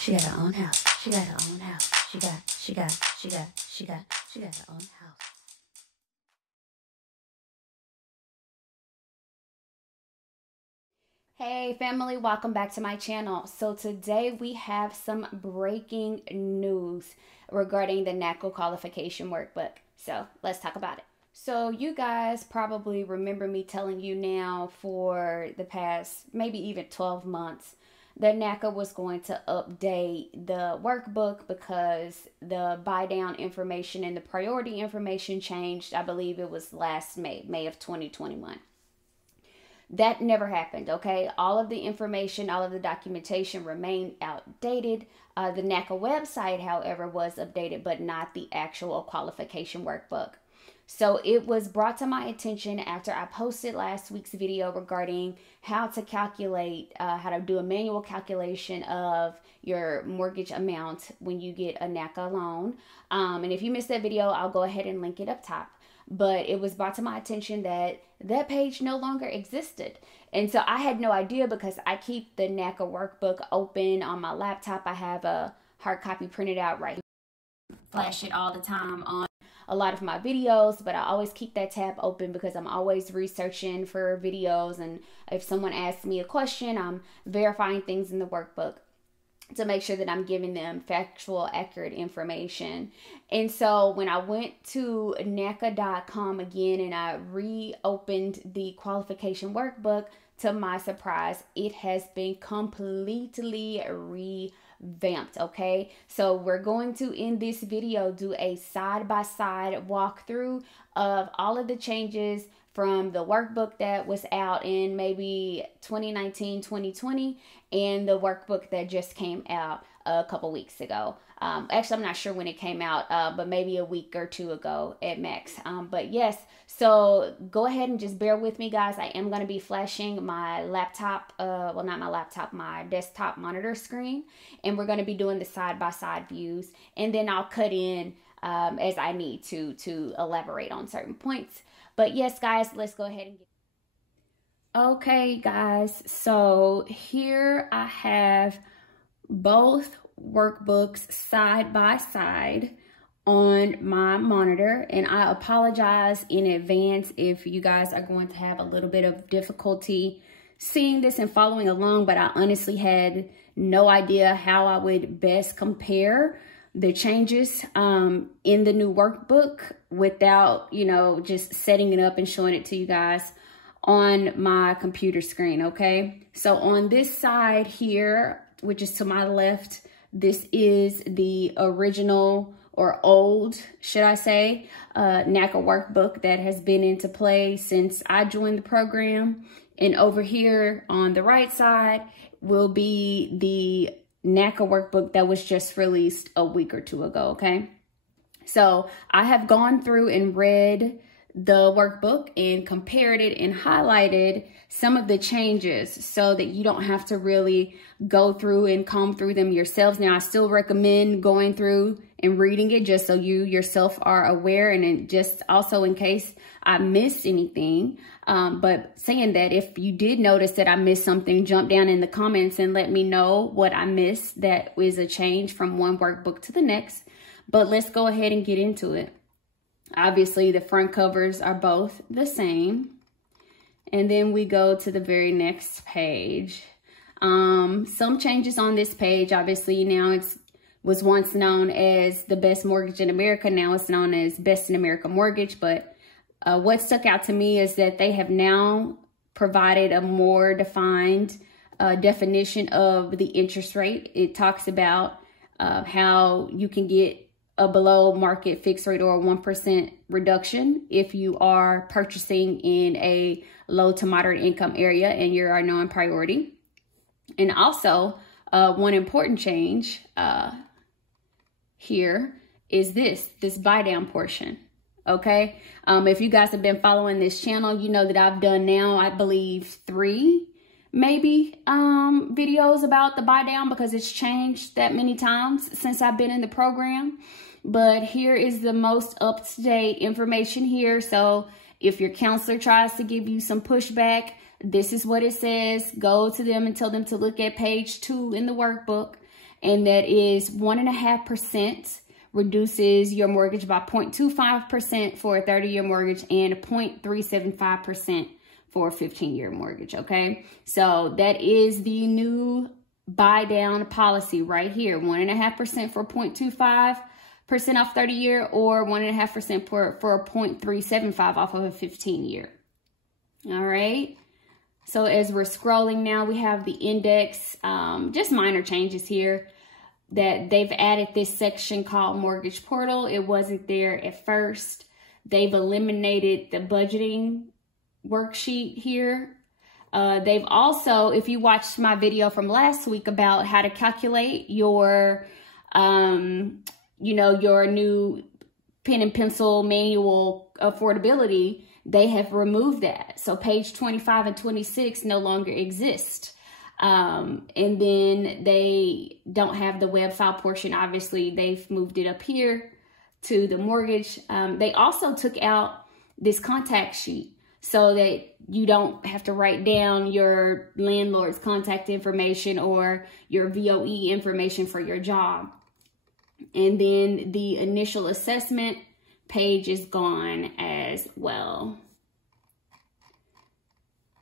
She got her own house. She got her own house. She got her own house. Hey family, welcome back to my channel. So today we have some breaking news regarding the Naca qualification workbook. So let's talk about it. So you guys probably remember me telling you now for the past maybe even 12 months that Naca was going to update the workbook because the buy down information and the priority information changed. I believe it was last May of 2021. That never happened, okay? All of the information, all of the documentation remained outdated. The Naca website, however, was updated, but not the actual qualification workbook. So it was brought to my attention after I posted last week's video regarding how to calculate, how to do a manual calculation of your mortgage amount when you get a Naca loan. And if you missed that video, I'll go ahead and link it up top. But it was brought to my attention that that page no longer existed. And so I had no idea because I keep the Naca workbook open on my laptop. I have a hard copy printed out right here. Flash it all the time on a lot of my videos, but I always keep that tab open because I'm always researching for videos. And if someone asks me a question, I'm verifying things in the workbook to make sure that I'm giving them factual, accurate information. And so when I went to naca.com again and I reopened the qualification workbook, to my surprise, it has been completely revamped, okay? So we're going to, in this video, do a side-by-side walkthrough of all of the changes from the workbook that was out in maybe 2019, 2020, and the workbook that just came out a couple weeks ago. Actually, I'm not sure when it came out, but maybe a week or two ago at max. But yes, so go ahead and just bear with me, guys. I am going to be flashing my laptop, well, not my laptop, my desktop monitor screen, and we're going to be doing the side-by-side views, and then I'll cut in as I need to elaborate on certain points. But yes, guys, let's go ahead and get. Okay, guys, so here I have both workbooks side by side on my monitor, and I apologize in advance if you guys are going to have a little bit of difficulty seeing this and following along, but I honestly had no idea how I would best compare the changes in the new workbook without, you know, just setting it up and showing it to you guys on my computer screen, okay? So on this side here, which is to my left, this is the original or old, should I say, Naca workbook that has been into play since I joined the program. And over here on the right side will be the Naca workbook that was just released a week or two ago, okay? So I have gone through and read the workbook and compared it and highlighted some of the changes so that you don't have to really go through and comb through them yourselves. Now, I still recommend going through and reading it just so you yourself are aware, and just also in case I missed anything. But saying that, if you did notice that I missed something, jump down in the comments and let me know what I missed that is a change from one workbook to the next. But let's go ahead and get into it. Obviously, the front covers are both the same. And then we go to the very next page. Some changes on this page. Obviously, now it was once known as the best mortgage in America. Now it's known as Best in America Mortgage. But what stuck out to me is that they have now provided a more defined definition of the interest rate. It talks about how you can get a below market fixed rate or a 1% reduction if you are purchasing in a low to moderate income area and you're a non-priority. And also one important change here is this buy down portion. Okay. If you guys have been following this channel, you know that I've done now, I believe 3 maybe videos about the buy down because it's changed that many times since I've been in the program. But here is the most up-to-date information here. So if your counselor tries to give you some pushback, this is what it says. Go to them and tell them to look at page 2 in the workbook. and that is 1.5% reduces your mortgage by 0.25% for a 30-year mortgage and 0.375% for a 15-year mortgage, okay? So that is the new buy down policy right here. 1.5% for 0.25% off 30-year, or 1.5% for a 0.375 off of a 15-year. All right. So as we're scrolling now, we have the index, just minor changes here, that they've added this section called Mortgage Portal. It wasn't there at first. They've eliminated the budgeting worksheet here. They've also, if you watched my video from last week about how to calculate your, you know, your new pen and pencil manual affordability, they have removed that. So page 25 and 26 no longer exist. And then they don't have the web file portion. Obviously, they've moved it up here to the mortgage. They also took out this contact sheet so that you don't have to write down your landlord's contact information or your VOE information for your job. And then the initial assessment page is gone as well.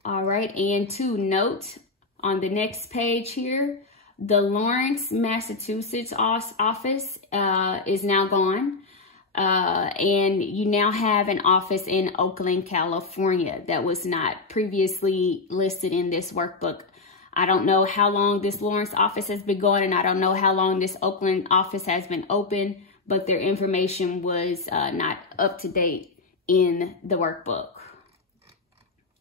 All right, and to note, on the next page here, the Lawrence, Massachusetts office is now gone. And you now have an office in Oakland, California that was not previously listed in this workbook. I don't know how long this Lawrence office has been going, and I don't know how long this Oakland office has been open, but their information was not up to date in the workbook.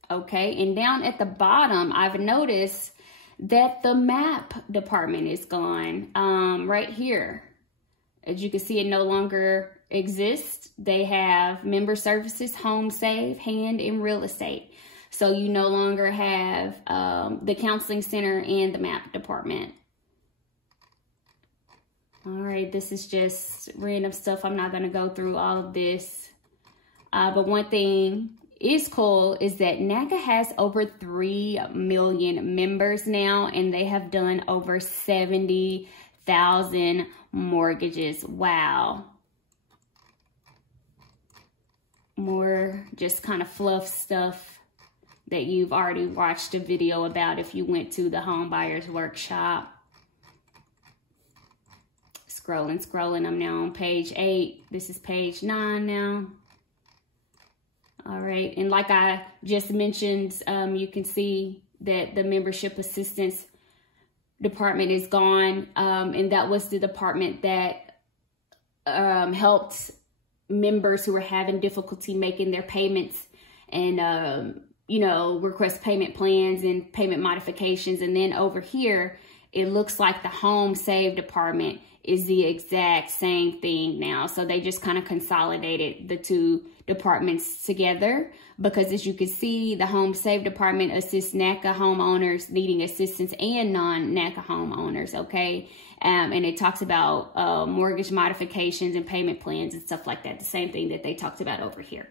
Okay, and down at the bottom, I've noticed that the map department is gone right here. As you can see, it no longer exists. They have member services, home save, hand, and real estate. So you no longer have the counseling center and the map department. All right, this is just random stuff. I'm not going to go through all of this. But one thing is cool is that Naca has over 3 million members now, and they have done over 70,000 mortgages. Wow. More just kind of fluff stuff that you've already watched a video about if you went to the home buyers workshop. Scrolling. I'm now on page 8. This is page 9 now. All right, and like I just mentioned, you can see that the membership assistance department is gone, and that was the department that helped members who were having difficulty making their payments and, you know, request payment plans and payment modifications. And then over here, it looks like the home save department is the exact same thing now. So they just kind of consolidated the two departments together, because as you can see, the home save department assists NACA homeowners needing assistance and non-NACA homeowners, okay? And it talks about mortgage modifications and payment plans and stuff like that, the same thing that they talked about over here.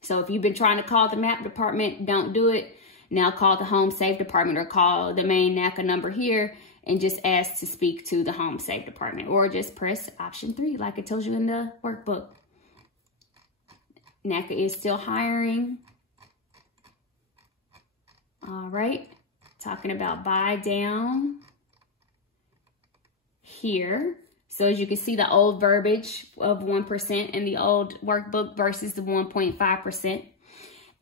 So if you've been trying to call the MAP department, don't do it. Now call the home save department, or call the main NACA number here and just ask to speak to the home save department, or just press option 3 like it tells you in the workbook. NACA is still hiring. All right, talking about buy down here. So as you can see, the old verbiage of 1% in the old workbook versus the 1.5%.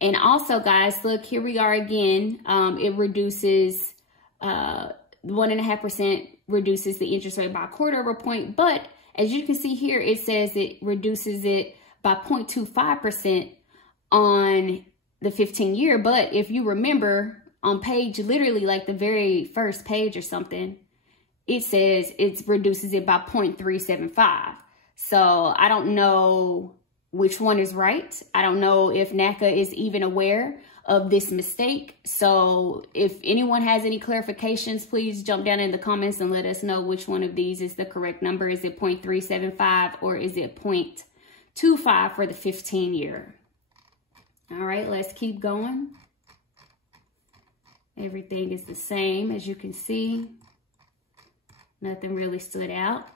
And also, guys, look, here we are again. It reduces 1.5% reduces the interest rate by 1/4 point. But as you can see here, it says it reduces it by 0.25% on the 15-year. But if you remember on page, literally like the very first page or something, it says it reduces it by 0.375. So I don't know which one is right. I don't know if NACA is even aware of this mistake. So if anyone has any clarifications, please jump down in the comments and let us know which one of these is the correct number. Is it 0.375 or is it 0.25 for the 15-year? All right, let's keep going. Everything is the same, as you can see. Nothing really stood out.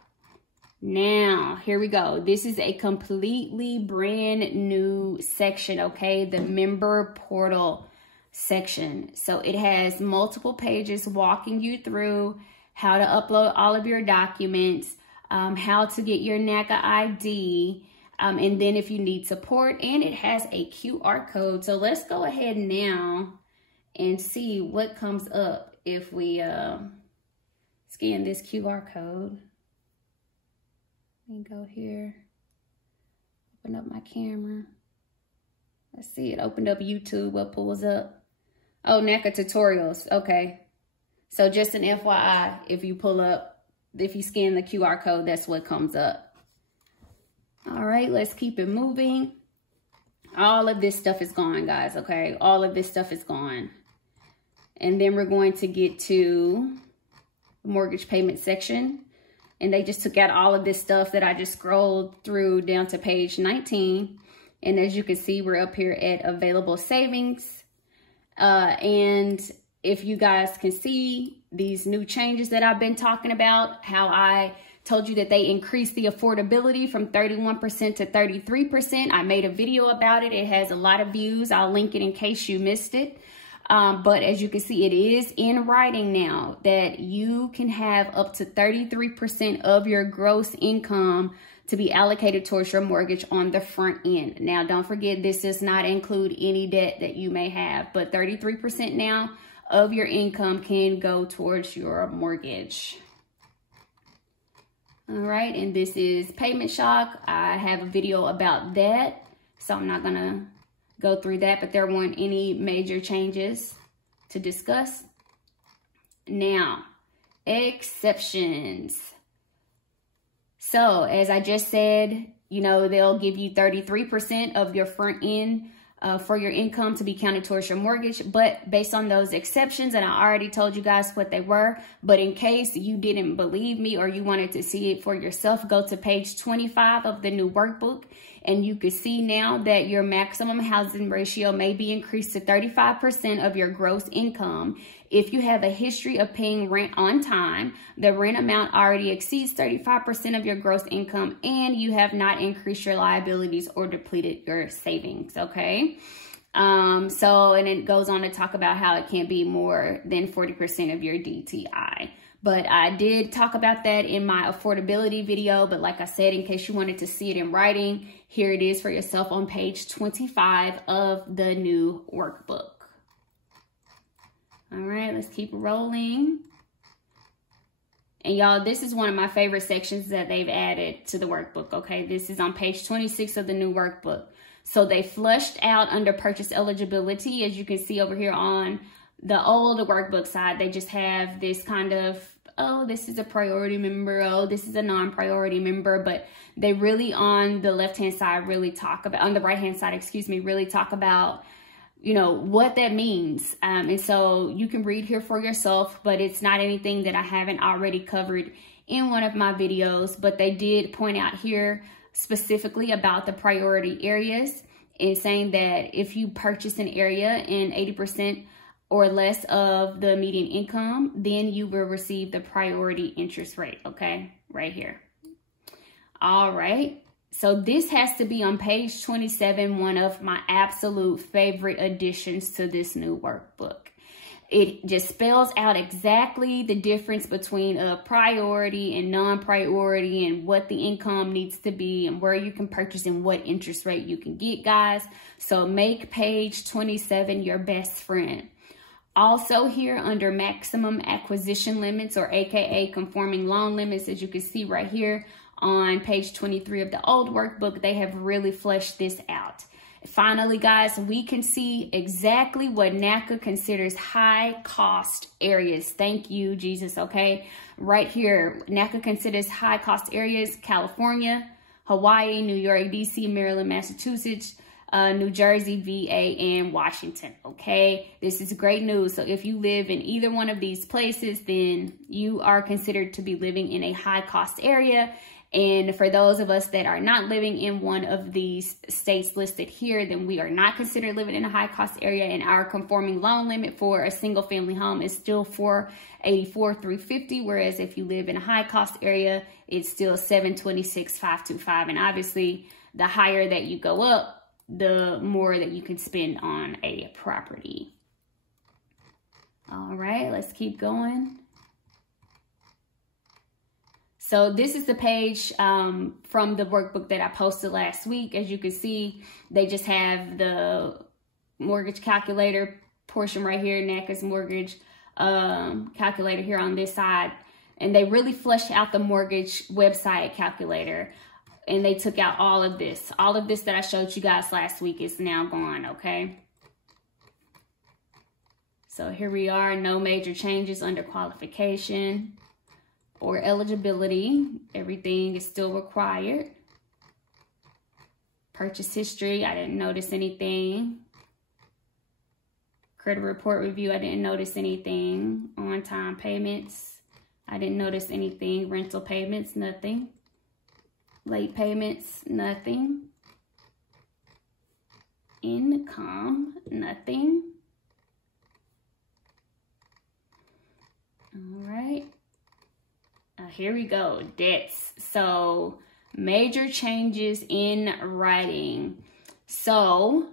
Now, here we go. This is a completely brand new section, okay? The member portal section. So it has multiple pages walking you through how to upload all of your documents, how to get your Naca ID, and then if you need support, and it has a QR code. So let's go ahead now and see what comes up if we scan this QR code. Let me go here, open up my camera. Let's see, it opened up YouTube. What pulls up? Oh, Naca tutorials. Okay. So just an FYI, if you scan the QR code, that's what comes up. All right, let's keep it moving. All of this stuff is gone, guys, okay? All of this stuff is gone. And then we're going to get to the mortgage payment section. And they just took out all of this stuff that I just scrolled through down to page 19. And as you can see, we're up here at available savings. And if you guys can see these new changes that I've been talking about, how I told you that they increased the affordability from 31% to 33%. I made a video about it. It has a lot of views. I'll link it in case you missed it. But as you can see, it is in writing now that you can have up to 33% of your gross income to be allocated towards your mortgage on the front end. Now, don't forget, this does not include any debt that you may have, but 33% now of your income can go towards your mortgage. All right, and this is payment shock. I have a video about that, so I'm not gonna go through that, but there weren't any major changes to discuss. Now, exceptions. So as I just said, you know, they'll give you 33% of your front end for your income to be counted towards your mortgage, but based on those exceptions, and I already told you guys what they were, but in case you didn't believe me or you wanted to see it for yourself, go to page 25 of the new workbook, and you can see now that your maximum housing ratio may be increased to 35% of your gross income. If you have a history of paying rent on time, the rent amount already exceeds 35% of your gross income, and you have not increased your liabilities or depleted your savings, okay? And it goes on to talk about how it can't be more than 40% of your DTI. But I did talk about that in my affordability video. But like I said, in case you wanted to see it in writing, here it is for yourself on page 25 of the new workbook. All right, let's keep rolling. And y'all, this is one of my favorite sections that they've added to the workbook, okay? This is on page 26 of the new workbook. So they flushed out under purchase eligibility. As you can see over here on the old workbook side, they just have this kind of, oh, this is a priority member, oh, this is a non-priority member, but they really on the left-hand side really talk about, on the right-hand side, excuse me, really talk about, you know, what that means. And so you can read here for yourself, but it's not anything that I haven't already covered in one of my videos, but they did point out here specifically about the priority areas and saying that if you purchase an area in 80% or less of the median income, then you will receive the priority interest rate, okay? Right here. All right. So this has to be on page 27, one of my absolute favorite additions to this new workbook. It just spells out exactly the difference between a priority and non-priority and what the income needs to be and where you can purchase and what interest rate you can get, guys. So make page 27 your best friend. Also here under maximum acquisition limits, or AKA conforming loan limits, as you can see right here on page 23 of the old workbook, they have really fleshed this out. Finally, guys, we can see exactly what Naca considers high cost areas. Thank you, Jesus, okay? Right here, Naca considers high cost areas: California, Hawaii, New York, DC, Maryland, Massachusetts, New Jersey, VA, and Washington, okay? This is great news. So if you live in either one of these places, then you are considered to be living in a high cost area. And for those of us that are not living in one of these states listed here, then we are not considered living in a high cost area, and our conforming loan limit for a single family home is still $484,350, whereas if you live in a high cost area, it's still $726,525. And obviously, the higher that you go up, the more that you can spend on a property. All right, let's keep going. So this is the page from the workbook that I posted last week. As you can see, they just have the mortgage calculator portion right here, Naca's mortgage calculator here on this side. And they really fleshed out the mortgage website calculator. And they took out all of this. All of this that I showed you guys last week is now gone, okay? So here we are, no major changes under qualification or eligibility. Everything is still required. Purchase history, I didn't notice anything. Credit report review, I didn't notice anything. On-time payments, I didn't notice anything. Rental payments, nothing. Late payments, nothing. Income, nothing. All right. Here we go. Debts. So major changes in writing. So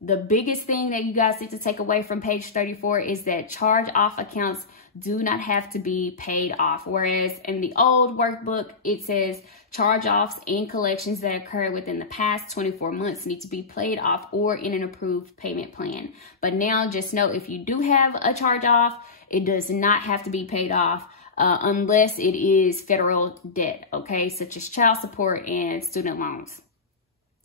the biggest thing that you guys need to take away from page 34 is that charge-off accounts do not have to be paid off. Whereas in the old workbook, it says charge-offs and collections that occur within the past 24 months need to be paid off or in an approved payment plan. But now just know, if you do have a charge-off, it does not have to be paid off unless it is federal debt, okay, such as child support and student loans.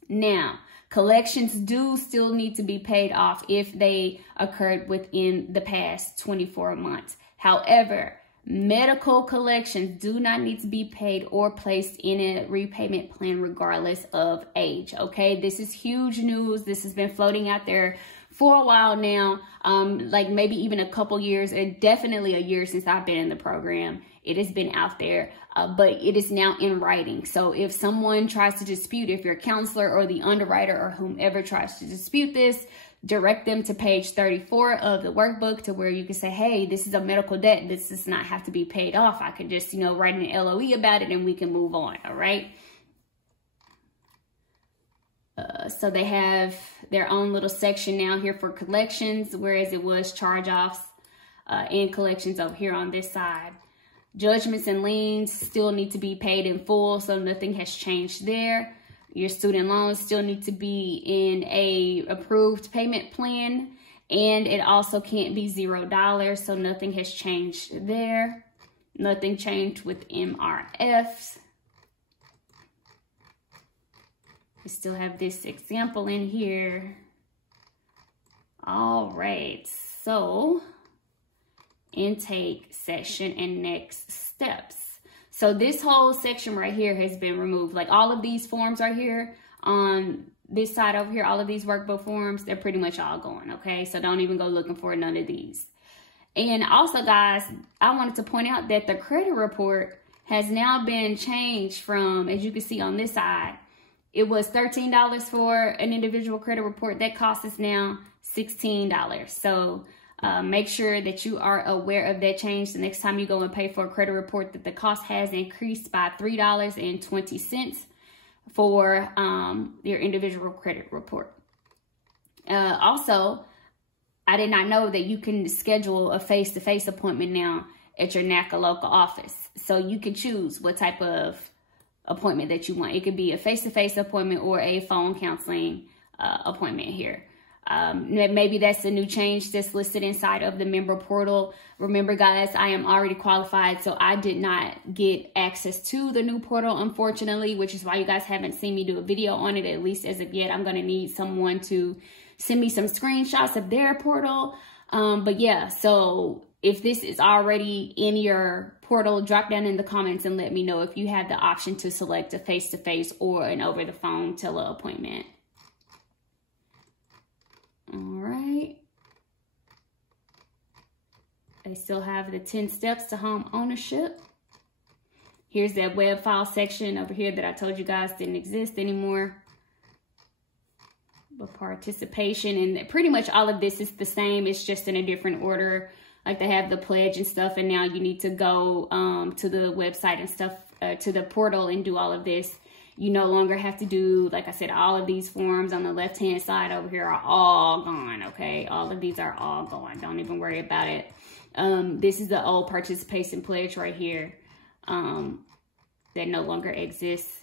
Now, collections do still need to be paid off if they occurred within the past 24 months. However, medical collections do not need to be paid or placed in a repayment plan regardless of age, okay? This is huge news. This has been floating out there for a while now, like maybe even a couple years, and definitely a year since I've been in the program. It has been out there, but it is now in writing. So if someone tries to dispute, if your counselor or the underwriter or whomever tries to dispute this, direct them to page 34 of the workbook, to where you can say, hey, this is a medical debt. This does not have to be paid off. I can just, write an LOE about it and we can move on, all right? So they have their own little section now here for collections, whereas it was charge-offs and collections over here on this side. Judgments and liens still need to be paid in full, so nothing has changed there. Your student loans still need to be in a approved payment plan, and it also can't be $0, so nothing has changed there. Nothing changed with MRFs. We still have this example in here. All right, so intake section and next steps. So this whole section right here has been removed. Like all of these forms right here on this side over here, all of these workbook forms, they're pretty much all gone, okay? So don't even go looking for none of these. And also, guys, I wanted to point out that the credit report has now been changed from, as you can see on this side, it was $13 for an individual credit report. That cost is now $16. So make sure that you are aware of that change the next time you go and pay for a credit report, that the cost has increased by $3.20 for your individual credit report. Also, I did not know that you can schedule a face-to-face appointment now at your Naca local office. So you can choose what type of appointment that you want. It could be a face-to-face appointment or a phone counseling appointment here. Maybe that's a new change that's listed inside of the member portal. Remember, guys, I am already qualified, so I did not get access to the new portal, unfortunately, which is why you guys haven't seen me do a video on it, at least as of yet. I'm going to need someone to send me some screenshots of their portal. But yeah, so if this is already in your portal, drop down in the comments and let me know if you have the option to select a face-to-face or an over-the-phone tele-appointment. All right. They still have the 10 steps to home ownership. Here's that web file section over here that I told you guys didn't exist anymore. But participation, and pretty much all of this is the same. It's just in a different order. Like they have the pledge and stuff, and now you need to go to the website and stuff, to the portal and do all of this. You no longer have to do, like I said, all of these forms on the left-hand side over here are all gone, okay? All of these are all gone. Don't even worry about it. This is the old participation pledge right here that no longer exists.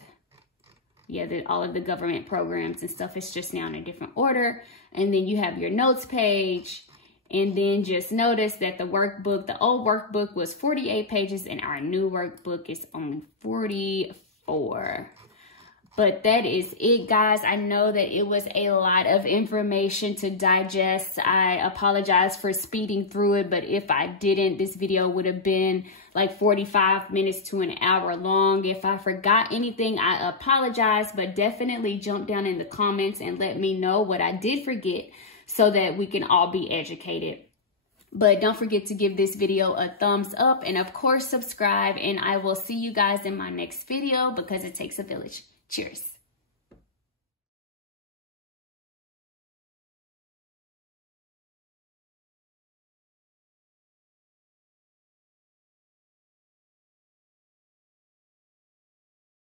Yeah, all of the government programs and stuff is just now in a different order. And then you have your notes page. And then just notice that the workbook, the old workbook was 48 pages and our new workbook is only 44. But that is it, guys. I know that it was a lot of information to digest. I apologize for speeding through it, but if I didn't, this video would have been like 45 minutes to an hour long. If I forgot anything, I apologize, but definitely jump down in the comments and let me know what I did forget so that we can all be educated. But don't forget to give this video a thumbs up and of course subscribe, and I will see you guys in my next video because it takes a village. Cheers.